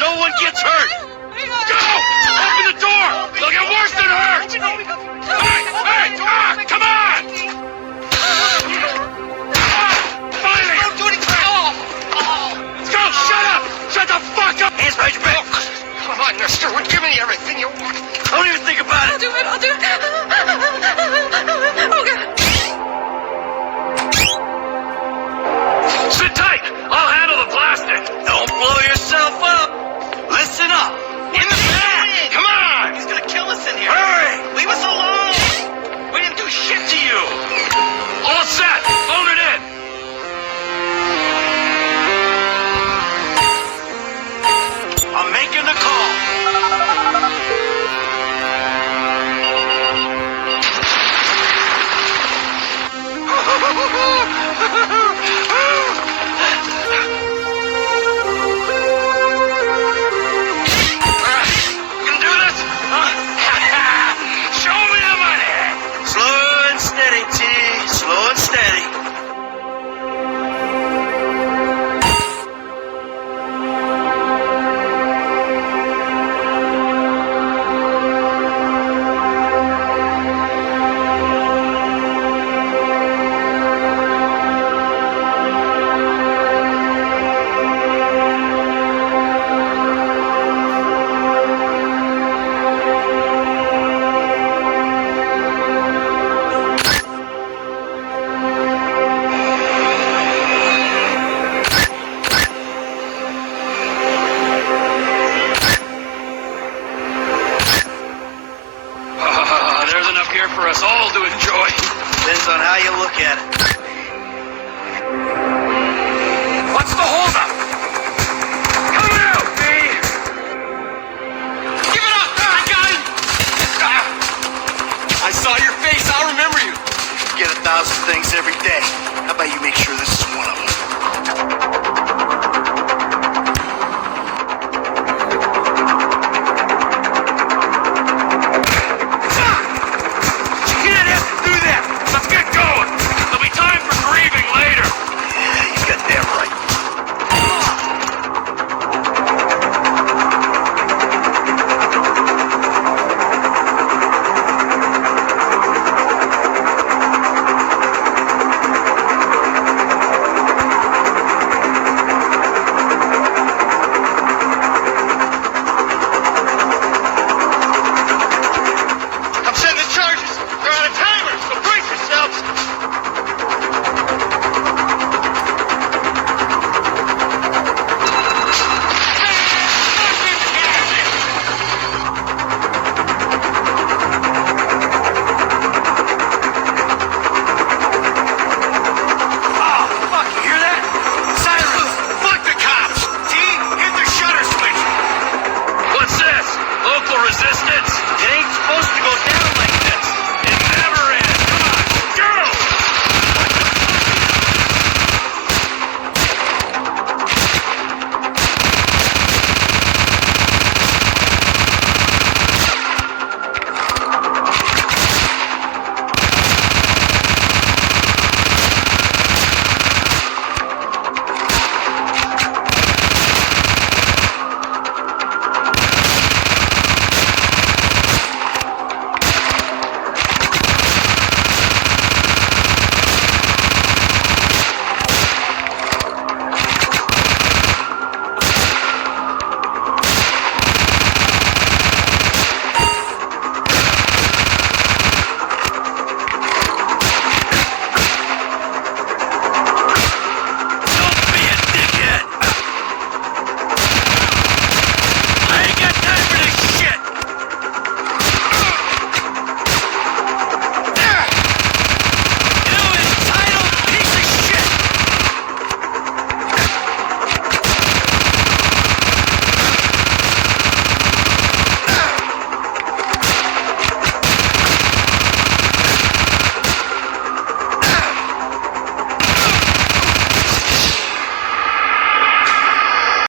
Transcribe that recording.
no one gets hurt. Go! Open the door! They'll get worse than hurt! Hey! Come on! Finally! Don't do anything! Let's go! Shut up! Shut the fuck up! Hands behind your back! Come on, mister. We're giving you everything you want. Don't even think about it! I'll do it. Oh, God. Sit tight! I'll handle the plastic! Don't blow yourself up! Listen up! In the back! Come on! He's gonna kill us in here. Hurry! Leave us alone. We didn't do shit to you. All set! Phone it in! I'm making the call!